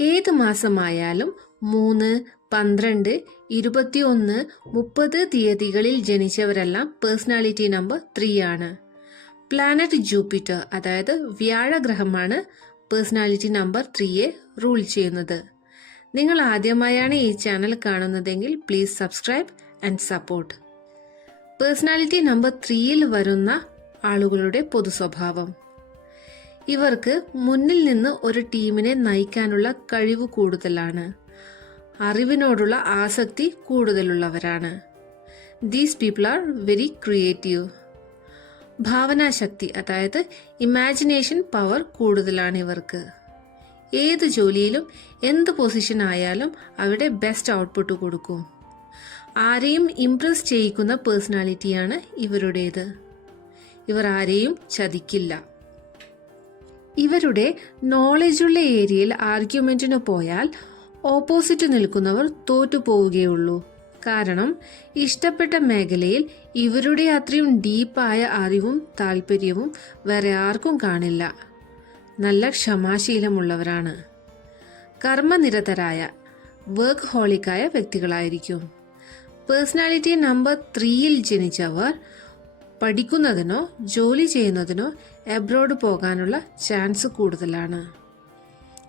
ഏത് മാസമായാലും മൂന്ന് പന്ത്രണ്ട് ഇരുപത്തിയൊന്ന് മുപ്പത് തീയതികളിൽ ജനിച്ചവരെല്ലാം പേഴ്സണാലിറ്റി നമ്പർ ത്രീ ആണ്. പ്ലാനറ്റ് ജൂപ്പിറ്റർ അതായത് വ്യാഴഗ്രഹമാണ് പേഴ്സണാലിറ്റി നമ്പർ ത്രീയെ റൂൾ ചെയ്യുന്നത്. നിങ്ങൾ ആദ്യമായാണ് ഈ ചാനൽ കാണുന്നതെങ്കിൽ please subscribe and support personality number ത്രീയിൽ വരുന്ന ആളുകളുടെ പൊതു സ്വഭാവം ഇവർക്ക് മുന്നിൽ നിന്ന് ഒരു ടീമിനെ നയിക്കാനുള്ള കഴിവ് കൂടുതലാണ്. അറിവിനോടുള്ള ആസക്തി കൂടുതലുള്ളവരാണ്. These people are very creative ഭാവനാശക്തി അതായത് ഇമാജിനേഷൻ പവർ കൂടുതലാണ് ഇവർക്ക്. ഏത് ജോലിയിലും എന്ത് പൊസിഷൻ ആയാലും അവിടെ ബെസ്റ്റ് ഔട്ട്പുട്ട് കൊടുക്കും. ആരെയും ഇംപ്രസ് ചെയ്യിക്കുന്ന പേഴ്സണാലിറ്റിയാണ് ഇവരുടേത്. ഇവർ ആരെയും ചതിക്കില്ല. ഇവരുടെ നോളജുള്ള ഏരിയയിൽ ആർഗ്യുമെന്റിന് പോയാൽ ഓപ്പോസിറ്റ് നിൽക്കുന്നവർ തോറ്റു പോവുകയുള്ളൂ കാരണം ഇഷ്ടപ്പെട്ട മേഖലയിൽ ഇവരുടെ അത്രയും ഡീപ്പായ അറിവും താല്പര്യവും വേറെ ആർക്കും കാണില്ല. നല്ല ക്ഷമാശീലമുള്ളവരാണ്. കർമ്മനിരതരായ വർക്ക് ഹോളിക്കായ വ്യക്തികളായിരിക്കും. പേഴ്സണാലിറ്റി നമ്പർ ത്രീയിൽ ജനിച്ചവർ പഠിക്കുന്നതിനോ ജോലി ചെയ്യുന്നതിനോ എബ്രോഡ് പോകാനുള്ള ചാൻസ് കൂടുതലാണ്.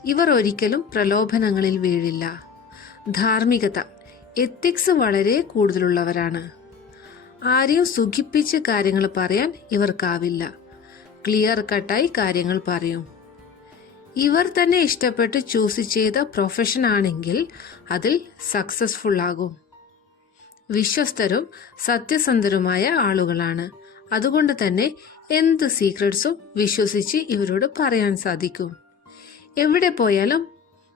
ഇവർ ഒരിക്കലും പ്രലോഭനങ്ങളിൽ വീഴില്ല. ധാർമ്മികത എത്തിക്സ് വളരെ കൂടുതലുള്ളവരാണ്. ആരെയും സുഖിപ്പിച്ച് കാര്യങ്ങൾ പറയാൻ ഇവർക്കാവില്ല. ക്ലിയർ കട്ടായി കാര്യങ്ങൾ പറയും. ഇവർ തന്നെ ഇഷ്ടപ്പെട്ട് ചൂസ് ചെയ്ത പ്രൊഫഷൻ ആണെങ്കിൽ അതിൽ സക്സസ്ഫുൾ ആകും. വിശ്വസ്തരും സത്യസന്ധരുമായ ആളുകളാണ്. അതുകൊണ്ട് തന്നെ എന്ത് സീക്രട്സും വിശ്വസിച്ച് ഇവരോട് പറയാൻ സാധിക്കും. എവിടെ പോയാലും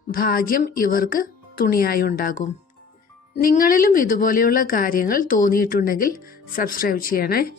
ഭാഗ്യം ഇവർക്ക് തുണിയായി ഉണ്ടാകും. നിങ്ങളിലും ഇതുപോലെയുള്ള കാര്യങ്ങൾ തോന്നിയിട്ടുണ്ടെങ്കിൽ സബ്സ്ക്രൈബ് ചെയ്യണേ.